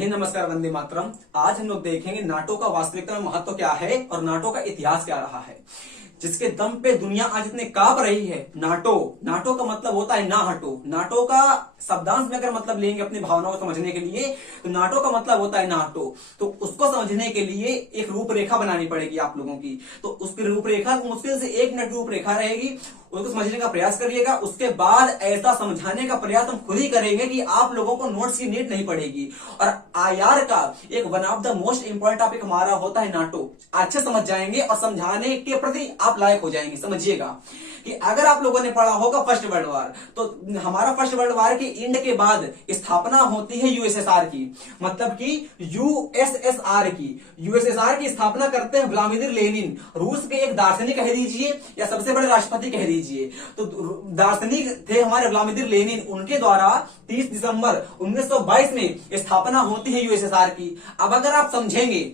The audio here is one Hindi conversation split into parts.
हिंद, नमस्कार, वंदे मातरम। आज हम लोग देखेंगे नाटो का वास्तविकता में महत्व क्या है और नाटो का इतिहास क्या रहा है, जिसके दम पे दुनिया आज इतने कांप रही है। नाटो का मतलब होता है ना हटो। नाटो का शब्दांश में अगर मतलब लेंगे अपनी भावनाओं को समझने के लिए, तो नाटो का मतलब होता है ना हटो। तो उसको समझने के लिए एक रूपरेखा बनानी पड़ेगी आप लोगों की। तो उसकी रूपरेखा मुश्किल से 1 मिनट की रूपरेखा रहेगी, उसको समझने का प्रयास करिएगा। उसके बाद ऐसा समझाने का प्रयास हम खुद ही करेंगे कि आप लोगों को नोट्स की नीड नहीं पड़ेगी। और आईआर का एक one of the most important topic हमारा होता है नाटो। अच्छे समझ जाएंगे और समझाने के प्रति आप लायक हो जाएंगे। समझिएगा कि अगर आप लोगों ने पढ़ा होगा फर्स्ट वर्ल्ड वॉर, तो हमारा फर्स्ट वर्ल्ड वॉर के एंड के बाद स्थापना होती है यूएसएसआर की, मतलब कि यूएसएसआर की स्थापना करते हैं व्लादिमीर लेनिन, रूस के एक दार्शनिक कह दीजिए या सबसे बड़े राष्ट्रपति कह दीजिए। तो दार्शनिक थे हमारे व्लादिमीर लेनिन, उनके द्वारा 30 दिसंबर 1922 में स्थापना होती है यूएसएसआर की। अब अगर आप समझेंगे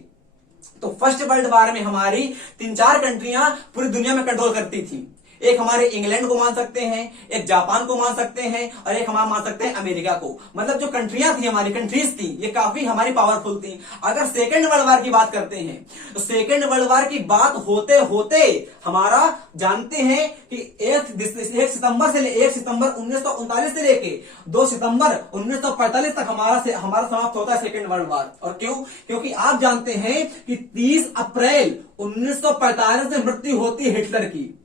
तो फर्स्ट वर्ल्ड वॉर में हमारी 3-4 कंट्रियां पूरी दुनिया में कंट्रोल करती थी। एक हमारे इंग्लैंड को मान सकते हैं, एक जापान को मान सकते हैं और एक हम मान सकते हैं अमेरिका को। मतलब जो कंट्रियां थी, हमारी कंट्रीज थी, ये काफी हमारी पावरफुल थी। अगर सेकेंड वर्ल्ड वॉर की बात करते हैं तो सेकेंड वर्ल्ड वॉर की बात होते होते हमारा जानते हैं कि 1 सितंबर 1939 से लेके 2 सितंबर 1945 तक हमारा समाप्त होता है सेकेंड वर्ल्ड वॉर। और क्यों? क्योंकि आप जानते हैं कि 30 अप्रैल 1945 में मृत्यु होती है हिटलर की।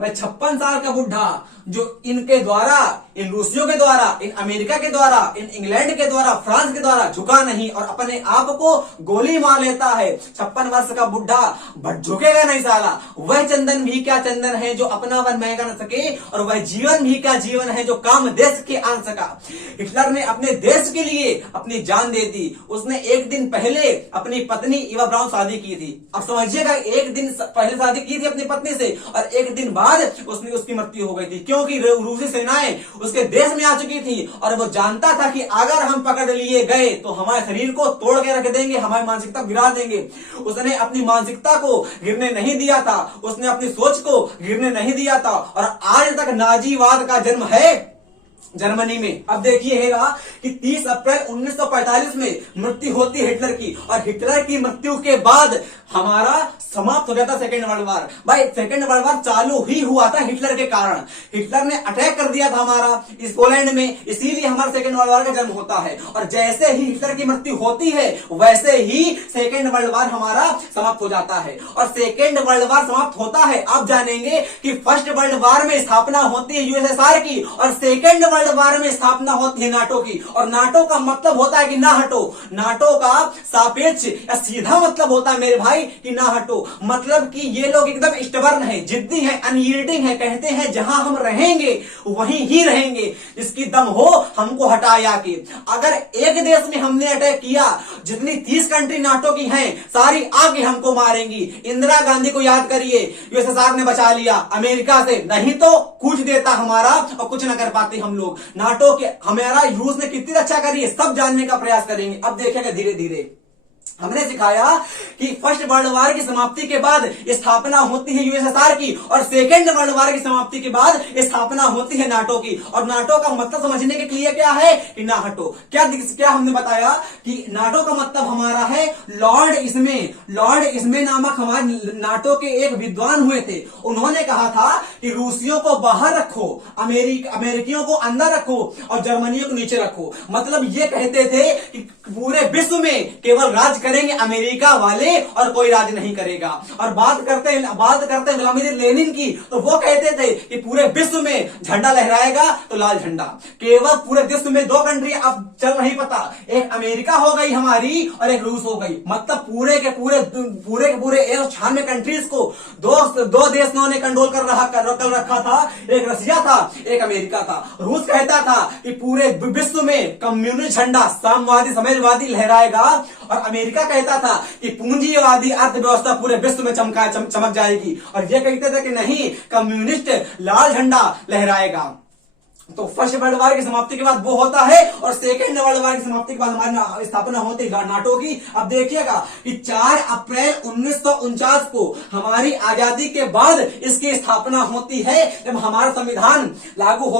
वह 56 साल का बुढ़ा जो इनके द्वारा, इन रूसियों के द्वारा, इन अमेरिका के द्वारा, इन इंग्लैंड के द्वारा, फ्रांस के द्वारा झुका नहीं और अपने आप को गोली मार लेता है। 56 वर्ष का बुढ़ा बट झुकेगा नहीं साला। वह चंदन भी क्या चंदन है जो अपना वन महका न सके, और वह जीवन भी क्या जीवन है जो काम देश के आन सका। हिटलर ने अपने देश के लिए अपनी जान दे दी। उसने एक दिन पहले अपनी पत्नी इवा ब्राउन शादी की थी। अब समझिएगा, एक दिन पहले शादी की थी अपनी पत्नी से और एक दिन बाद उसकी मृत्यु हो गई थी, क्योंकि रूसी सेनाएं उसके देश में आ चुकी थी और वो जानता था कि अगर हम पकड़ लिए गए तो हमारे शरीर को तोड़ के रख देंगे, हमारी मानसिकता गिरा देंगे। उसने अपनी मानसिकता को गिरने नहीं दिया था, उसने अपनी सोच को गिरने नहीं दिया था और आज तक नाजीवाद का जन्म है जर्मनी में। अब देखिएगा कि 30 अप्रैल 1945 में मृत्यु होती है हिटलर की, और हिटलर की मृत्यु के बाद हमारा समाप्त हो जाता सेकेंड वर्ल्ड वॉर। भाई, सेकेंड वर्ल्ड वॉर चालू ही हुआ था हिटलर के कारण। हिटलर ने अटैक कर दिया था हमारा इस पोलैंड में, इसीलिए हमारा सेकेंड वर्ल्ड वॉर का जन्म होता है। और जैसे ही हिटलर की मृत्यु होती है वैसे ही सेकेंड वर्ल्ड वॉर हमारा समाप्त हो जाता है। और सेकेंड वर्ल्ड वॉर समाप्त होता है, आप जानेंगे कि फर्स्ट वर्ल्ड वॉर में स्थापना होती है यूएसएसआर की और सेकेंड वर्ल्ड वॉर में स्थापना होती है नाटो की। और नाटो का मतलब होता है कि ना हटो। नाटो का सापेक्ष या सीधा मतलब होता है मेरे भाई कि ना हटो, मतलब कि ये लोग एकदम स्टबर्न है, जिद्दी है, अनयील्डिंग है। कहते हैं जहां हम रहेंगे वहीं ही रहेंगे, जिसकी दम हो हमको हटाया कि अगर एक देश में हमने अटैक किया, जितनी 30 कंट्री नाटो की हैं सारी आगे हमको मारेंगी। इंदिरा गांधी को याद करिए, यूएसएसआर ने बचा लिया अमेरिका से, नहीं तो कूच देता हमारा और कुछ ना कर पाते हम लोग। नाटो के हमारा रूस ने कितनी रक्षा करी है सब जानने का प्रयास करेंगे। अब देखिएगा धीरे धीरे हमने सिखाया कि फर्स्ट वर्ल्ड वॉर की समाप्ति के बाद स्थापना होती है यूएसएसआर की और सेकेंड वर्ल्ड वॉर की समाप्ति के बाद स्थापना होती है नाटो की। और नाटो का मतलब समझने के लिए क्या है कि ना हटो। क्या हमने बताया कि नाटो का मतलब हमारा है लॉर्ड इसमे नामक हमारे नाटो के एक विद्वान हुए थे। उन्होंने कहा था कि रूसियों को बाहर रखो, अमेरिकियों को अंदर रखो और जर्मनियों को नीचे रखो। मतलब ये कहते थे कि पूरे विश्व में केवल राज करेंगे अमेरिका वाले और कोई राज नहीं करेगा। और बात करते हैं व्लादिमीर लेनिन की, तो वो कहते थे कि पूरे विश्व में झंडा लहराएगा तो लाल झंडा। केवल पूरे विश्व में 2 कंट्री अब चल नहीं पता, एक अमेरिका हो गई हमारी और एक रूस हो गई। मतलब पूरे के पूरे 196 कंट्रीज को दो देश ने कंट्रोल कर रखा था। एक रशिया था, एक अमेरिका था। रूस कहता था कि पूरे विश्व में कम्युनिस्ट झंडा, साम्यवादी, समाजवादी लहराएगा, और अमेरिका कहता था कि पूंजीवादी अर्थव्यवस्था पूरे विश्व में चमक जाएगी। और ये कहते थे कि नहीं, कम्युनिस्ट लाल झंडा लहराएगा। तो फर्स्ट वर्ल्ड वॉर की समाप्ति के बाद वो होता है और सेकेंड वर्ल्ड वॉर की समाप्ति के बाद हमारी स्थापना होती है नाटो की। अब देखिएगा कि 4 अप्रैल 1949 को हमारी आजादी के बाद इसकी स्थापना होती है। जब हमारा संविधान लागू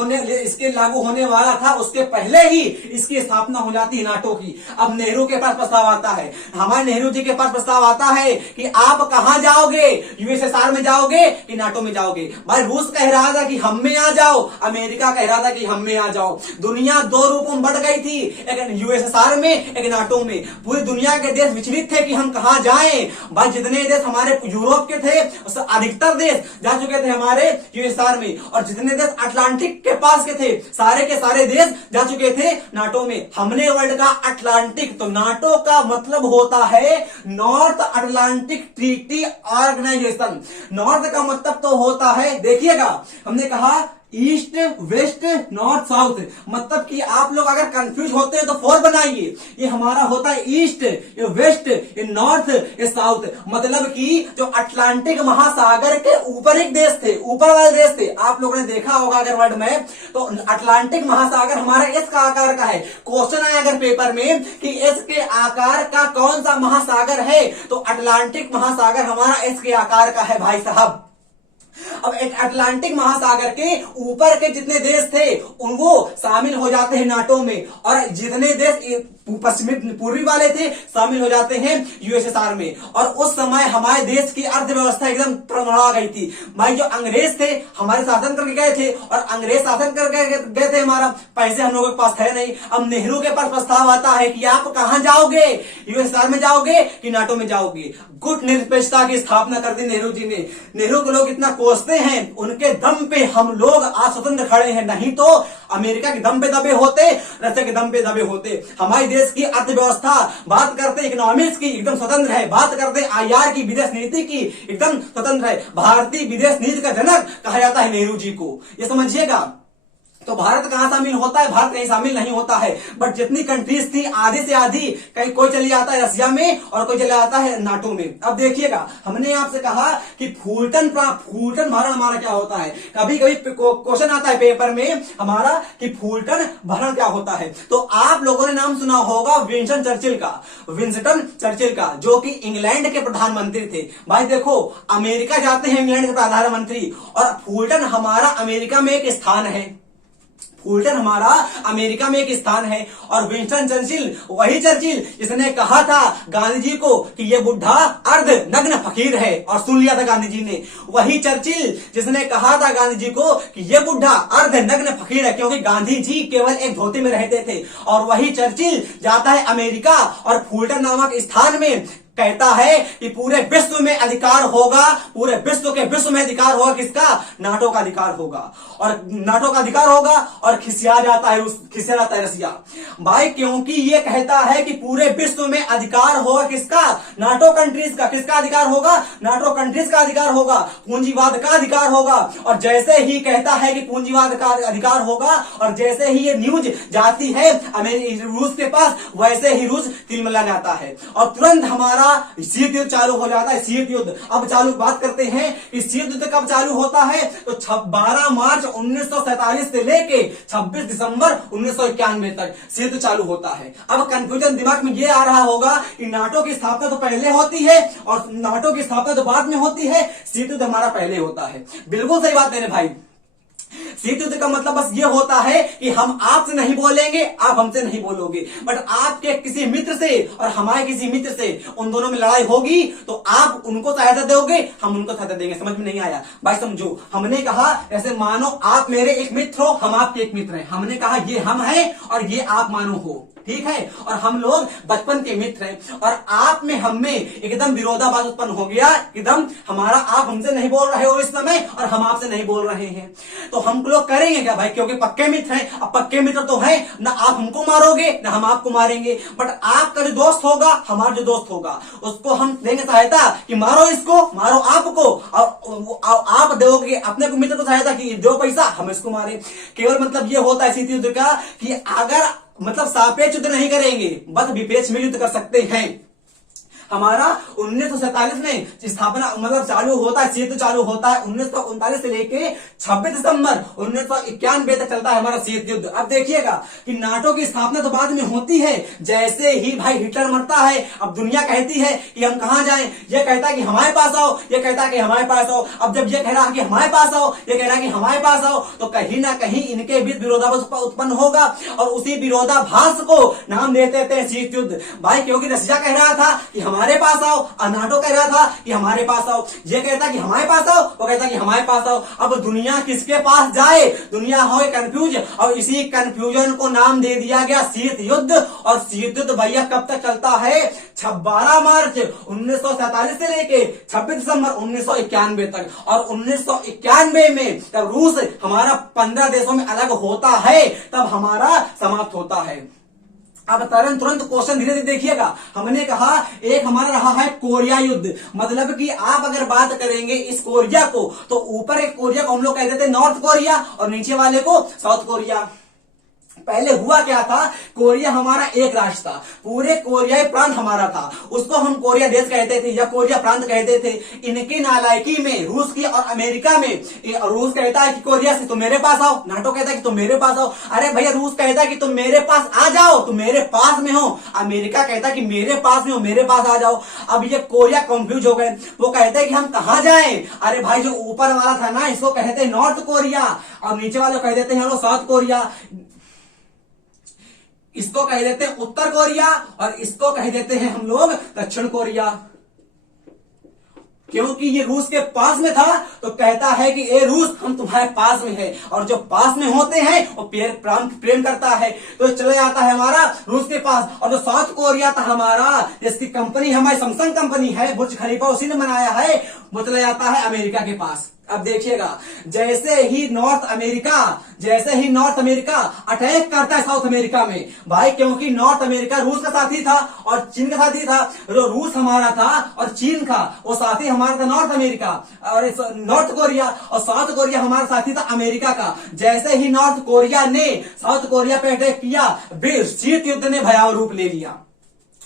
होने वाला था उसके पहले ही इसकी स्थापना हो जाती है नाटो की। अब नेहरू के पास प्रस्ताव आता है, हमारे नेहरू जी के पास प्रस्ताव आता है कि आप कहां जाओगे, यूएसएसआर में जाओगे कि नाटो में जाओगे। भाई रूस कह रहा था कि हम में आ जाओ, अमेरिका कह रहा था कि हम में आ जाओ। दुनिया 2 रूपों में बढ़ गई थी, एक यूएसएसआर में एक नाटो में। पूरी दुनिया के देश विचलित थे कि हम कहां जाएं। भाई जितने देश हमारे यूरोप के थे अधिकतर देश जा चुके थे हमारे यूएसएसआर में, और जितने देश अटलांटिक के पास के थे सारे के सारे देश जा चुके थे नाटो में। हमने वर्ल्ड का अटलांटिक, तो नाटो का मतलब होता है North Atlantic Treaty Organization. North का मतलब तो होता है, देखिएगा हमने कहा ईस्ट वेस्ट नॉर्थ साउथ, मतलब कि आप लोग अगर कंफ्यूज होते हैं तो 4 बनाइए। ये हमारा होता है ईस्ट, ये वेस्ट, ये नॉर्थ, ये साउथ। मतलब कि जो अटलांटिक महासागर के ऊपर एक देश थे, ऊपर वाले देश थे। आप लोगों ने देखा होगा अगर वर्ल्ड में, तो अटलांटिक महासागर हमारा एस का आकार का है। क्वेश्चन आया अगर पेपर में कि एस के आकार का कौन सा महासागर है, तो अटलांटिक महासागर हमारा एस के आकार का है भाई साहब। अब एक अटलांटिक महासागर के ऊपर के जितने देश थे वो शामिल हो जाते हैं नाटो में, और जितने देश पश्चिमी पूर्वी वाले थे शामिल हो जाते हैं यूएसएसआर में। और उस समय हमारे देश की अर्थव्यवस्था एकदम तड़मड़ा गई थी। भाई जो अंग्रेज थे हमारे शासन करके गए थे, और अंग्रेज शासन करके गए थे, हमारा पैसे हम लोगों के पास थे नहीं। अब नेहरू के पास प्रस्ताव आता है कि आप कहां जाओगे, यूएसएसआर में जाओगे कि नाटो में जाओगे। गुट निरपेक्षता की स्थापना कर दी नेहरू जी ने। नेहरू को लोग इतना कोसते हैं, उनके दम पे हम लोग आज स्वतंत्र खड़े हैं, नहीं तो अमेरिका के दम पे दबे होते, रशिया के दम पे दबे होते। हमारे देश की अर्थव्यवस्था बात करते इकोनॉमिक्स की एकदम स्वतंत्र है, बात करते आईआर की विदेश नीति की एकदम स्वतंत्र है। भारतीय विदेश नीति का जनक कहा जाता है नेहरू जी को, ये समझिएगा। तो भारत कहां शामिल होता है, भारत कहीं शामिल नहीं होता है। बट जितनी कंट्रीज थी आधी से आधी, कहीं कोई चली जाता है रशिया में और कोई चला जाता है नाटो में। अब देखिएगा हमने आपसे कहा कि फुलटन भरण हमारा क्या होता है। कभी कभी क्वेश्चन आता है पेपर में हमारा कि फुलटन भरण क्या होता है। तो आप लोगों ने नाम सुना होगा विंस्टन चर्चिल का, जो कि इंग्लैंड के प्रधानमंत्री थे। भाई देखो अमेरिका जाते हैं इंग्लैंड के प्रधानमंत्री, और फुलटन हमारा अमेरिका में एक स्थान है। फुलटन हमारा अमेरिका में एक स्थान है। और विंस्टन चर्चिल वही चर्चिल जिसने कहा था गांधी जी को कि ये बुढ़ा अर्ध नग्न फकीर है, और सुन लिया था गांधी जी ने। वही चर्चिल जिसने कहा था गांधी जी को कि ये बुढ़ा अर्ध नग्न फकीर है, क्योंकि गांधी जी केवल एक धोती में रहते थे। और वही चर्चिल जाता है अमेरिका और फुलटन नामक स्थान में कहता है कि पूरे विश्व में अधिकार होगा, पूरे विश्व में अधिकार होगा किसका, नाटो का अधिकार होगा। और नाटो का अधिकार होगा और खिसिया जाता है रसिया। भाई क्योंकि ये कहता है कि पूरे विश्व में अधिकार होगा किसका, नाटो कंट्रीज का। किसका अधिकार होगा, नाटो कंट्रीज का अधिकार होगा, पूंजीवाद का अधिकार होगा। और जैसे ही कहता है कि पूंजीवाद का अधिकार होगा, और जैसे ही ये न्यूज जाती है रूस के पास, वैसे ही रूस तिलमिला जाता है और तुरंत हमारा शीत युद्ध चालू हो जाता है। शीत युद्ध अब चालू बात करते हैं कि शीत युद्ध कब चालू होता है, तो 12 मार्च 1947 से लेके 26 दिसंबर 1991 तक शीत युद्ध चालू होता है। अब कंफ्यूजन दिमाग में ये आ रहा होगा कि नाटो की स्थापना तो पहले होती है और नाटो की स्थापना तो बाद में होती है, शीत युद्ध हमारा पहले होता है। बिल्कुल सही बात है भाई। शीत युद्ध का मतलब बस ये होता है कि हम आपसे नहीं बोलेंगे, आप हमसे नहीं बोलोगे, बट आपके किसी मित्र से और हमारे किसी मित्र से उन दोनों में लड़ाई होगी तो आप उनको सहायता दोगे, हम उनको सहायता देंगे। समझ में नहीं आया भाई, समझो। हमने कहा ऐसे मानो आप मेरे एक मित्र हो, हम आपके एक मित्र हैं। हमने कहा ये हम हैं और ये आप मानो हो, ठीक है। और हम लोग बचपन के मित्र हैं, और आप में हम में एकदम विरोधाभास उत्पन्न हो गया। एकदम हमारा आप हमसे नहीं बोल रहे हो इस समय और हम आपसे नहीं बोल रहे हैं, तो हम लोग करेंगे क्या भाई, क्योंकि पक्के मित्र हैं। अब पक्के मित्र तो है ना, आप हमको मारोगे ना हम आपको मारेंगे, बट आपका जो दोस्त होगा, हमारा जो दोस्त होगा, उसको हम देंगे सहायता कि मारो इसको, मारो आपको, और आप दोगे अपने को मित्र को सहायता कि दो पैसा हम इसको मारे। केवल मतलब ये होता है शीत युद्ध का कि अगर मतलब सापेक्ष युद्ध नहीं करेंगे, बस विपेक्ष में युद्ध कर सकते हैं। हमारा 1947 में स्थापना मतलब चालू होता है, शीत चालू होता है 1939 से लेके 26 दिसंबर 1991 तक चलता है हमारा शीत युद्ध। अब देखिएगा कि नाटो की स्थापना तो बाद में होती है, जैसे ही भाई हिटलर मरता है, अब दुनिया कहती है कि हम कहां जाएं, ये कहता है कि हमारे पास आओ, ये कहता है कि हमारे पास आओ। अब जब ये कह रहा है कि हमारे पास आओ, ये कह रहा है कि हमारे पास आओ, तो कहीं ना कहीं इनके बीच विरोधाभास उत्पन्न होगा और उसी विरोधाभास को नाम दे देते हैं शीत युद्ध। भाई क्योंकि रशिया कह रहा था कि हमारे पास आओ और नाटो कह रहा था कि हमारे पास आओ, ये कहता कि हमारे पास आओ, वो कहता कि हमारे पास आओ। अब दुनिया किसके पास जाए, दुनिया हो कंफ्यूज, और इसी कंफ्यूजन को नाम दे दिया गया शीत युद्ध। और शीत युद्ध भैया कब तक चलता है, 12 मार्च 1947 से लेके 26 दिसंबर 1991 तक। और 1991 में जब रूस हमारा 15 देशों में अलग होता है तब हमारा समाप्त होता है। अब तुरंत क्वेश्चन धीरे धीरे देखिएगा। हमने कहा एक हमारा रहा है कोरिया युद्ध, मतलब कि आप अगर बात करेंगे इस कोरिया को तो ऊपर एक कोरिया को हम लोग कहते थे नॉर्थ कोरिया और नीचे वाले को साउथ कोरिया। पहले हुआ क्या था, कोरिया हमारा एक राष्ट्र था, पूरे कोरियाई प्रांत हमारा था, उसको हम कोरिया देश कहते थे या कोरिया प्रांत कहते थे। इनकी नालायकी में रूस की और अमेरिका में, रूस कहता है कि कोरिया से तुम मेरे पास आओ, नाटो कहता है कि तुम मेरे पास आओ। अरे भैया रूस कहता है कि तुम मेरे पास आ जाओ, तुम मेरे पास में हो, अमेरिका कहता है कि मेरे पास में हो, मेरे पास आ जाओ। अब ये कोरिया कंफ्यूज हो गए, वो कहते हैं कि हम कहां जाएं। अरे भाई जो ऊपर वाला था ना इसको कहते हैं नॉर्थ कोरिया और नीचे वाले कह देते हैं हम लोग साउथ कोरिया। इसको कह देते हैं उत्तर कोरिया और इसको कह देते हैं हम लोग दक्षिण कोरिया। क्योंकि ये रूस के पास में था तो कहता है कि ए रूस हम तुम्हारे पास में है, और जो पास में होते हैं वो प्रेम करता है तो चले जाता है हमारा रूस के पास। और जो साउथ कोरिया था हमारा, जिसकी कंपनी हमारी सैमसंग कंपनी है, बुर्ज खलीफा उसी ने बनाया है, वो चला जाता है अमेरिका के पास। अब देखिएगा जैसे ही नॉर्थ अमेरिका अटैक करता है साउथ अमेरिका में, भाई क्योंकि नॉर्थ अमेरिका रूस का साथी था और चीन का साथी था, जो रूस हमारा था और चीन का वो साथी हमारा था नॉर्थ अमेरिका और नॉर्थ कोरिया, और साउथ कोरिया हमारा साथी था अमेरिका का। जैसे ही नॉर्थ कोरिया ने साउथ कोरिया पे अटैक किया, शीत युद्ध ने भयावह रूप ले लिया।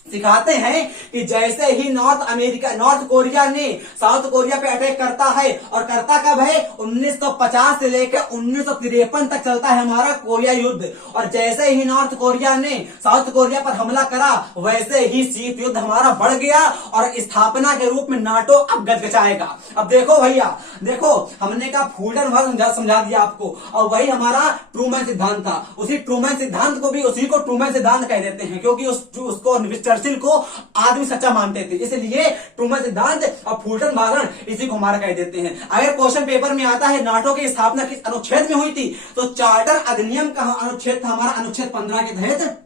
सिखाते हैं कि जैसे ही नॉर्थ कोरिया ने साउथ कोरिया पे अटैक करता है, और करता कब है, 1950 से लेकर 1953 तक चलता है हमारा कोरिया युद्ध। और जैसे ही नॉर्थ कोरिया ने साउथ कोरिया पर हमला करा, वैसे ही शीत युद्ध हमारा बढ़ गया और स्थापना के रूप में नाटो अब गजगजाएगा। अब देखो भैया, देखो हमने कहा फूल्डन समझा दिया आपको, और वही हमारा ट्रूमैन सिद्धांत था। उसी ट्रूमैन सिद्धांत को भी उसी को ट्रूमैन सिद्धांत कह देते हैं, क्योंकि उसको चर्चिल को आदमी सच्चा मानते थे, इसलिए ट्रूमैन सिद्धांत और फुलटन भाषण इसी को हमारा कह देते हैं। अगर क्वेश्चन पेपर में आता है नाटो की स्थापना किस अनुच्छेद में हुई थी, तो चार्टर अधिनियम का अनुच्छेद था हमारा अनुच्छेद 15 के तहत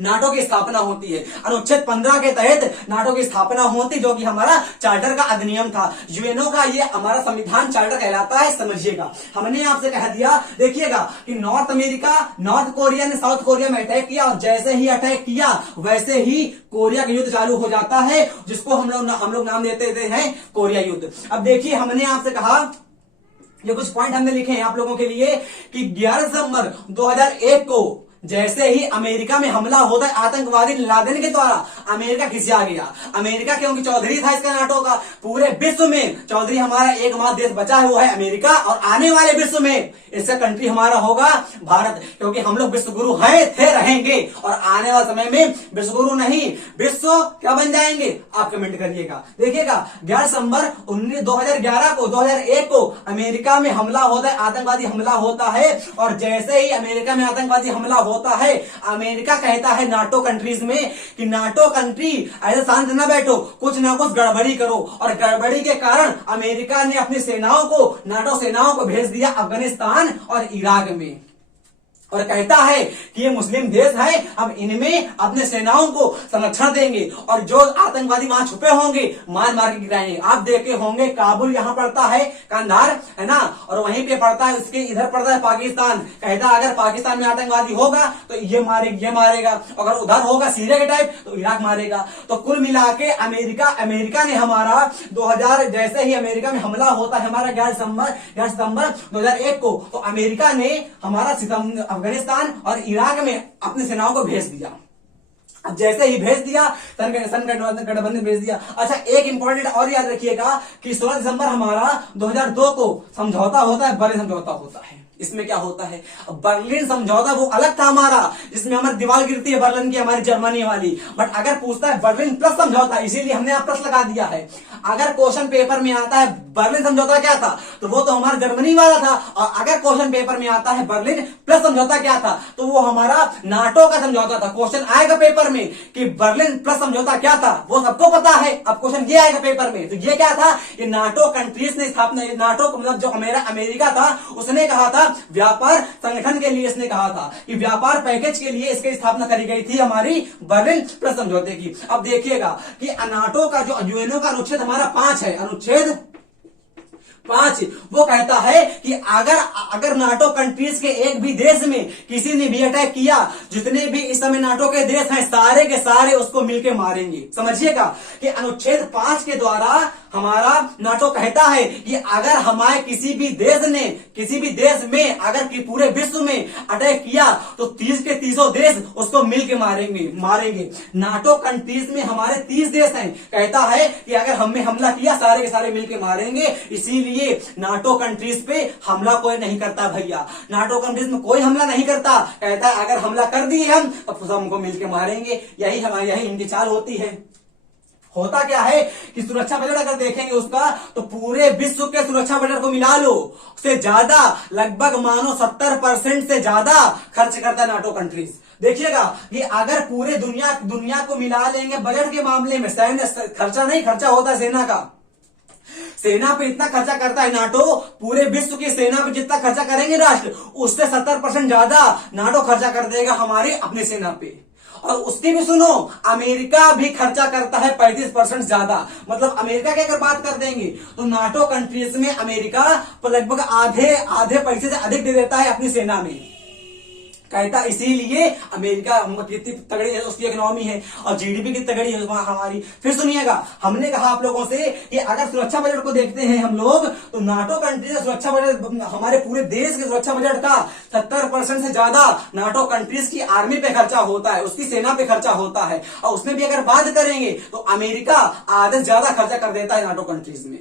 नाटो की स्थापना होती है। अनुच्छेद 15 के तहत नाटो की स्थापना होती, जो कि हमारा चार्टर का अधिनियम था। यूएनओ का ये हमारा संविधान चार्टर कहलाता है, समझिएगा। हमने आपसे कह दिया, देखिएगा कि नॉर्थ कोरिया ने साउथ कोरिया में अटैक किया, और जैसे ही अटैक किया वैसे ही कोरिया का युद्ध चालू हो जाता है, जिसको हम लोग नाम देते हैं कोरिया युद्ध। अब देखिए हमने आपसे कहा, ये कुछ पॉइंट हमने लिखे हैं आप लोगों के लिए कि 11 दिसंबर 2001 को जैसे ही अमेरिका में हमला होता है आतंकवादी लादेन के द्वारा, अमेरिका खिसिया गया। अमेरिका क्योंकि चौधरी था इसका नाटो का, पूरे विश्व में चौधरी हमारा एकमात्र देश बचा हुआ है अमेरिका, और आने वाले विश्व में इसका कंट्री हमारा होगा भारत, क्योंकि हम लोग विश्व गुरु थे, रहेंगे, और आने वाले समय में विश्व गुरु नहीं विश्व क्या बन जाएंगे, आप कमेंट करिएगा। देखिएगा 11 दिसंबर 2001 को अमेरिका में हमला होता है, आतंकवादी हमला होता है, और जैसे ही अमेरिका में आतंकवादी हमला होता है, अमेरिका कहता है नाटो कंट्रीज में कि नाटो कंट्री ऐसे शांत न बैठो, कुछ ना कुछ गड़बड़ी करो। और गड़बड़ी के कारण अमेरिका ने अपनी सेनाओं को, नाटो सेनाओं को भेज दिया अफगानिस्तान और इराक में, और कहता है कि ये मुस्लिम देश है, हम इनमें अपने सेनाओं को संरक्षण देंगे, और जो आतंकवादी वहां छुपे होंगे मार मार के गिराएंगे। आप देखे होंगे काबुल यहां पड़ता है, कंधार है ना, और वहीं पे पड़ता है, उसके इधर पड़ता है पाकिस्तान। कहता है अगर पाकिस्तान में आतंकवादी होगा तो ये मारेगा, अगर उधर होगा सीरिया के टाइप तो इराक मारेगा। तो कुल मिला के अमेरिका ने हमारा 2000 जैसे ही अमेरिका में हमला होता है हमारा 11 सितंबर 2001 को, तो अमेरिका ने हमारा अफगानिस्तान और इराक में अपनी सेनाओं को भेज दिया। अब जैसे ही भेज दिया सन गठबंधन भेज दिया। अच्छा, एक इंपॉर्टेंट और याद रखिएगा कि 16 दिसंबर हमारा 2002 को समझौता होता है, बर्लिन समझौता होता है। इसमें क्या होता है, बर्लिन समझौता वो अलग था हमारा, जिसमें हमारी दीवार गिरती है बर्लिन की, हमारी जर्मनी वाली। बट अगर पूछता है बर्लिन प्लस समझौता, इसीलिए हमने यहां प्लस लगा दिया है। अगर क्वेश्चन पेपर में आता है बर्लिन समझौता क्या था, तो वो तो हमारा जर्मनी वाला था। और अगर क्वेश्चन पेपर में आता है बर्लिन प्लस समझौता क्या था, तो वो हमारा नाटो का समझौता था। क्वेश्चन आएगा पेपर में कि बर्लिन प्लस समझौता क्या था, वो सबको पता है। अब क्वेश्चन ये आएगा पेपर में, तो ये क्या था, ये नाटो कंट्रीज ने स्थापना, नाटो मतलब जो अमेरिका था उसने कहा था, व्यापार संगठन के लिए इसने कहा था कि व्यापार पैकेज के लिए इसकी स्थापना करी गई थी हमारी बर्लिन प्लस समझौते की। अब देखिएगा कि नाटो का जो यूएनओ का अनुच्छेद हमारा 5 है, अनुच्छेद 5, वो कहता है कि अगर नाटो कंट्रीज के एक भी देश में किसी ने भी अटैक किया, जितने भी इस समय नाटो के देश हैं सारे के सारे उसको मिलके मारेंगे। समझिएगा कि अनुच्छेद 5 के द्वारा हमारा नाटो कहता है कि अगर हमारे किसी भी देश में अगर कि पूरे विश्व में अटैक किया तो 30 के 30 देश उसको मिलके मारेंगे। नाटो कंट्रीज में हमारे 30 देश हैं, कहता है कि अगर हमने हमला किया सारे के सारे मिलके मारेंगे। इसीलिए नाटो कंट्रीज पे हमला कोई नहीं करता भैया, नाटो कंट्रीज में कोई हमला नहीं करता। कहता है अगर हमला कर दिए हम तो हमको मिलके मारेंगे। यही इनकी चाल होती है। होता क्या है कि सुरक्षा बजट अगर देखेंगे उसका, तो पूरे विश्व के सुरक्षा बजट को मिला लो, उससे ज्यादा लगभग मानो 70% से ज्यादा खर्च करता है नाटो कंट्रीज। देखिएगा कि अगर पूरे दुनिया को मिला लेंगे बजट के मामले में, सैन्य खर्चा नहीं, खर्चा होता है सेना का, सेना पे इतना खर्चा करता है नाटो, पूरे विश्व की सेना पे जितना खर्चा करेंगे राष्ट्र, उससे 70% ज्यादा नाटो खर्चा कर देगा हमारी अपनी सेना पे। और उसकी भी सुनो, अमेरिका भी खर्चा करता है 35% ज्यादा। मतलब अमेरिका की अगर बात कर देंगे तो नाटो कंट्रीज में अमेरिका लगभग आधे पैसे से अधिक दे देता है अपनी सेना में। कहता इसीलिए अमेरिका कितनी तगड़ी है, उसकी इकोनॉमी है और जीडीपी कितनी तगड़ी है हमारी। फिर सुनिएगा, हमने कहा आप लोगों से कि अगर सुरक्षा बजट को देखते हैं हम लोग, तो नाटो कंट्री का सुरक्षा बजट, हमारे पूरे देश के सुरक्षा बजट का 70% से ज्यादा नाटो कंट्रीज की आर्मी पे खर्चा होता है, उसकी सेना पे खर्चा होता है। और उसमें भी अगर बात करेंगे तो अमेरिका आधे से ज्यादा खर्चा कर देता है नाटो कंट्रीज में।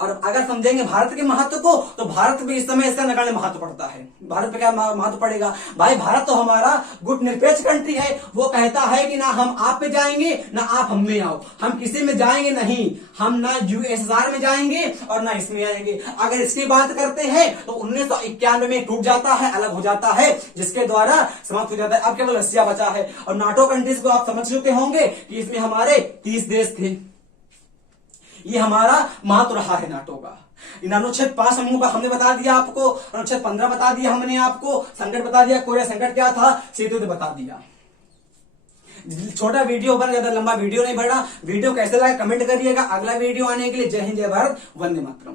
और अगर समझेंगे भारत के महत्व को, तो भारत में इस समय इसका नगण्य महत्व पड़ता है। भारत पे क्या महत्व पड़ेगा भाई, भारत तो हमारा गुट निरपेक्ष कंट्री है। वो कहता है कि ना हम आप पे जाएंगे ना आप हम में आओ, हम किसी में जाएंगे नहीं, हम ना यूएसएसआर में जाएंगे और ना इसमें आएंगे। अगर इसकी बात करते हैं तो 1991 में टूट जाता है, अलग हो जाता है, जिसके द्वारा समाप्त हो जाता है। अब केवल रशिया बचा है। और नाटो कंट्रीज को आप समझ चुके होंगे कि इसमें हमारे 30 देश थे। ये हमारा महत्व रहा है नाटो का। अनुच्छेद 5 हमने बता दिया आपको, अनुच्छेद 15 बता दिया हमने आपको, संकट बता दिया, कोरिया संकट क्या था, शीत युद्ध बता दिया। छोटा वीडियो बना, ज्यादा लंबा वीडियो नहीं बना। वीडियो कैसे लगा कमेंट करिएगा। अगला वीडियो आने के लिए जय हिंद, जय भारत, वंदे मातरम।